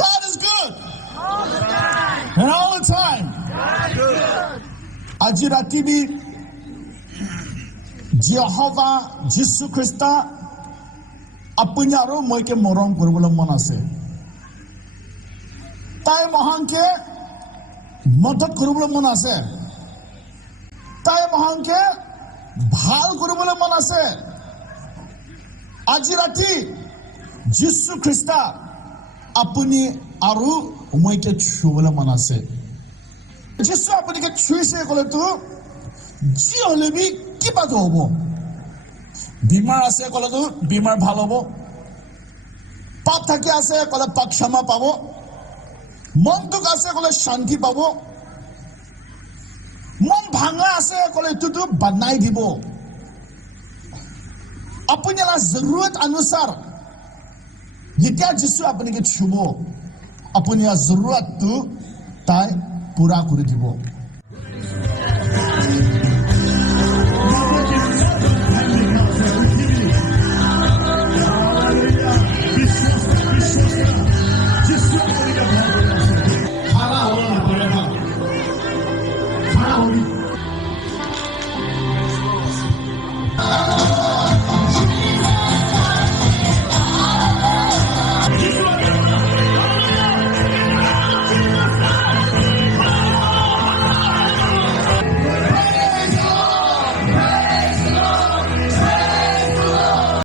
God is good. And all the time. Aji rati bi Jehovah Jisu Krista apuni aro moike morom koribole mon ase. Tai mohanke মদত কৰিবলৈ মন আছে তাই মহানকে ভাল কৰিবলৈ মন আছে আজি ৰাতি যীশু খ্ৰীষ্ট আপুনি আৰু মইকে ছুবলৈ মন আছে যীশু আপুনিকে ছুইছে ক'লেতো যি হ'লেবি কিবা হ'ব বিমাৰ আছে ক'লেতো বিমাৰ ভাল হ'ব পাপ থাকি আছে ক'লে পাপ ক্ষমা পাব মনটো আছে ক'লে শান্তি পাব মন ভাঙা আছে ক'লে এটোটো বনাই দিব আপুনি লা জৰুৰত অনুসাৰ যেতিয়া যিছু আপুনিকে ছুব আপুনি জৰুৰতটো তাই পুৰা কৰি দিব